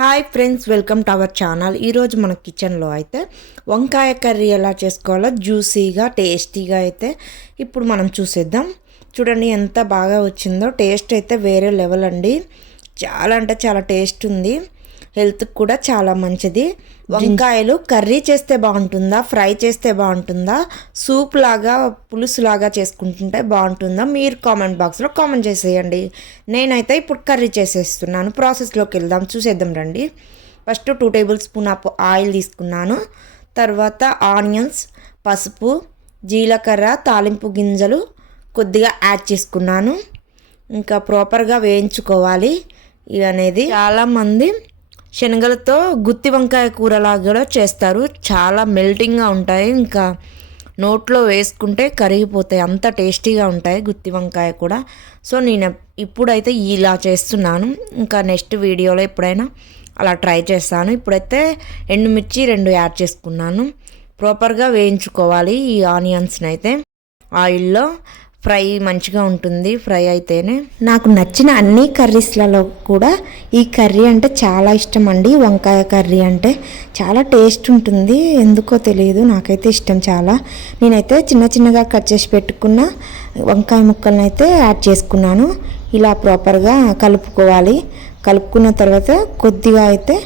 Hi friends welcome to our channel ఈరోజు మన కిచెన్లో అయితే వంకాయ కర్రీ ఎలా చేసుకోవాలో జ్యూసీగా టేస్టీగా అయితే ఇప్పుడు మనం చూసేద్దాం. చూడండి ఎంత బాగా వచ్చిందో టేస్ట్ అయితే వేరే లెవెల్ అండి. చాలా అంటే చాలా టేస్ట్ ఉంది. హెల్త్కి కూడా చాలా మంచిది. వంకాయలు కర్రీ చేస్తే బాగుంటుందా? ఫ్రై చేస్తే బాగుంటుందా? సూప్ లాగా పులుసు లాగా చేసుకుంటుంటే బాగుంటుందా? మీరు కామెంట్ బాక్స్లో కామెంట్ చేసేయండి. నేనైతే ఇప్పుడు కర్రీ చేసేస్తున్నాను. ప్రాసెస్లోకి వెళ్దాం. చూసేద్దాం రండి. First two table spoon oil తీసుకున్నాను. తర్వాత ఆనియన్స్ పసుపు జీలకర్ర తాలింపు గింజలు కొద్దిగా యాడ్ చేసుకున్నాను. ఇంకా ప్రాపర్గా వేయించుకోవాలి. ఇవి అనేది చాలామంది శనగలతో గుత్తి వంకాయ కూరలాగా కూడా చేస్తారు. చాలా మెల్టింగ్గా ఉంటాయి. ఇంకా నోట్లో వేసుకుంటే కరిగిపోతాయి. అంత టేస్టీగా ఉంటాయి గుత్తి వంకాయ కూడా. సో నేను ఇప్పుడైతే ఇలా చేస్తున్నాను. ఇంకా నెక్స్ట్ వీడియోలో ఎప్పుడైనా అలా ట్రై చేస్తాను. ఇప్పుడైతే ఎండుమిర్చి రెండు యాడ్ చేసుకున్నాను. ప్రాపర్గా వేయించుకోవాలి ఈ ఆనియన్స్ని అయితే ఆయిల్లో ఫ్రై మంచిగా ఉంటుంది ఫ్రై అయితేనే. నాకు నచ్చిన అన్ని కర్రీస్లలో కూడా ఈ కర్రీ అంటే చాలా ఇష్టం అండి. వంకాయ కర్రీ అంటే చాలా టేస్ట్ ఉంటుంది. ఎందుకో తెలియదు నాకైతే ఇష్టం చాలా. నేనైతే చిన్న చిన్నగా కట్ చేసి పెట్టుకున్న వంకాయ ముక్కలను అయితే యాడ్ చేసుకున్నాను. ఇలా ప్రాపర్గా కలుపుకోవాలి. కలుపుకున్న తర్వాత కొద్దిగా అయితే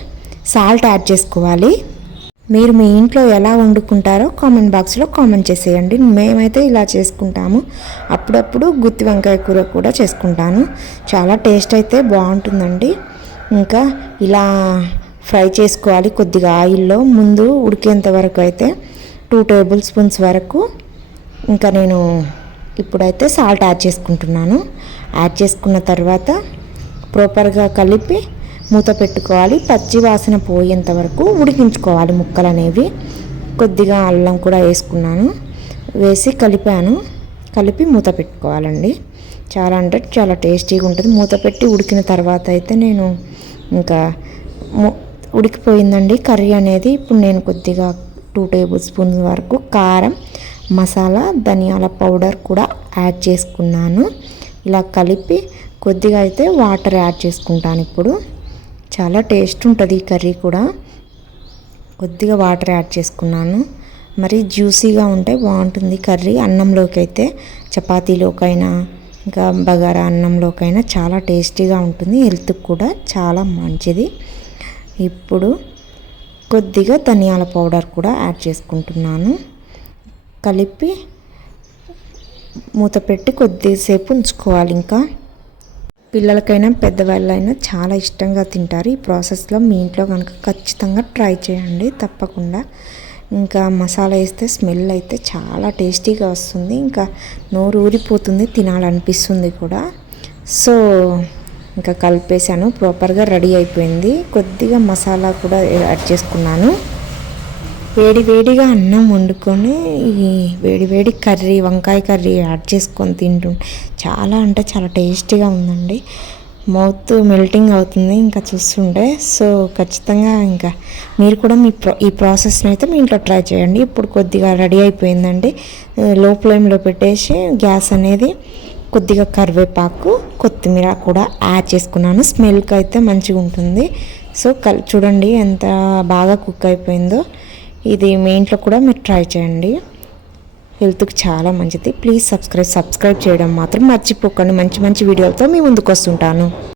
సాల్ట్ యాడ్ చేసుకోవాలి. మీరు మీ ఇంట్లో ఎలా వండుకుంటారో కామెంట్ బాక్స్లో కామెంట్ చేసేయండి. మేమైతే ఇలా చేసుకుంటాము. అప్పుడప్పుడు గుత్తి వంకాయ కూర కూడా చేసుకుంటాను. చాలా టేస్ట్ అయితే బాగుంటుందండి. ఇంకా ఇలా ఫ్రై చేసుకోవాలి కొద్దిగా ఆయిల్లో. ముందు ఉడికేంత వరకు అయితే టూ టేబుల్ స్పూన్స్ వరకు ఇంకా నేను ఇప్పుడైతే సాల్ట్ యాడ్ చేసుకుంటున్నాను. యాడ్ చేసుకున్న తర్వాత ప్రాపర్గా కలిపి మూత పెట్టుకోవాలి. పచ్చి వాసన పోయేంత వరకు ఉడికించుకోవాలి ముక్కలు అనేవి కొద్దిగా అల్లం కూడా వేసుకున్నాను. వేసి కలిపాను. కలిపి మూత పెట్టుకోవాలండి. చాలా అంటే చాలా టేస్టీగా ఉంటుంది. మూత పెట్టి ఉడికిన తర్వాత అయితే నేను ఇంకా ఉడికిపోయిందండి. కర్రీ అనేది ఇప్పుడు నేను కొద్దిగా టూ టేబుల్ స్పూన్స్ వరకు కారం మసాలా ధనియాల పౌడర్ కూడా యాడ్ చేసుకున్నాను. ఇలా కలిపి కొద్దిగా అయితే వాటర్ యాడ్ చేసుకుంటాను ఇప్పుడు. చాలా టేస్ట్ ఉంటుంది ఈ కర్రీ కూడా. కొద్దిగా వాటర్ యాడ్ చేసుకున్నాను. మరి జ్యూసీగా ఉంటే బాగుంటుంది కర్రీ. అన్నంలోకి అయితే చపాతీలోకైనా ఇంకా బగారా అన్నంలోకైనా చాలా టేస్టీగా ఉంటుంది. హెల్త్కి కూడా చాలా మంచిది. ఇప్పుడు కొద్దిగా ధనియాల పౌడర్ కూడా యాడ్ చేసుకుంటున్నాను. కలిపి మూత పెట్టి కొద్దిసేపు ఉంచుకోవాలి ఇంకా. పిల్లలకైనా పెద్దవాళ్ళైనా చాలా ఇష్టంగా తింటారు. ఈ ప్రాసెస్లో మీ ఇంట్లో కనుక ఖచ్చితంగా ట్రై చేయండి. తప్పకుండా. ఇంకా మసాలా వేస్తే స్మెల్ అయితే చాలా టేస్టీగా వస్తుంది. ఇంకా నోరు ఊరిపోతుంది తినాలనిపిస్తుంది కూడా. సో ఇంకా కలిపేశాను. ప్రాపర్గా రెడీ అయిపోయింది. కొద్దిగా మసాలా కూడా యాడ్ చేసుకున్నాను. వేడి వేడిగా అన్నం వండుకొని ఈ వేడి వేడి కర్రీ వంకాయ కర్రీ యాడ్ చేసుకొని తింటుంటే చాలా అంటే చాలా టేస్టీగా ఉందండి. మౌత్ మెల్టింగ్ అవుతుంది ఇంకా చూస్తుంటే. సో ఖచ్చితంగా ఇంకా మీరు కూడా మీ ప్రో ఈ ప్రాసెస్ని అయితే మీ ఇంట్లో ట్రై చేయండి. ఇప్పుడు కొద్దిగా రెడీ అయిపోయిందండి. లో ఫ్లేమ్లో పెట్టేసి గ్యాస్ అనేది కొద్దిగా కరివేపాకు కొత్తిమీర కూడా యాడ్ చేసుకున్నాను. స్మెల్కి అయితే మంచిగా ఉంటుంది సో కల్ చూడండి ఎంత బాగా కుక్ అయిపోయిందో. ఇది మీ ఇంట్లో కూడా మీరు ట్రై చేయండి. హెల్త్కి చాలా మంచిది. ప్లీజ్ సబ్స్క్రైబ్ సబ్స్క్రైబ్ చేయడం మాత్రం మర్చిపోకండి. మంచి మంచి వీడియోలతో మీ ముందుకు వస్తుంటాను.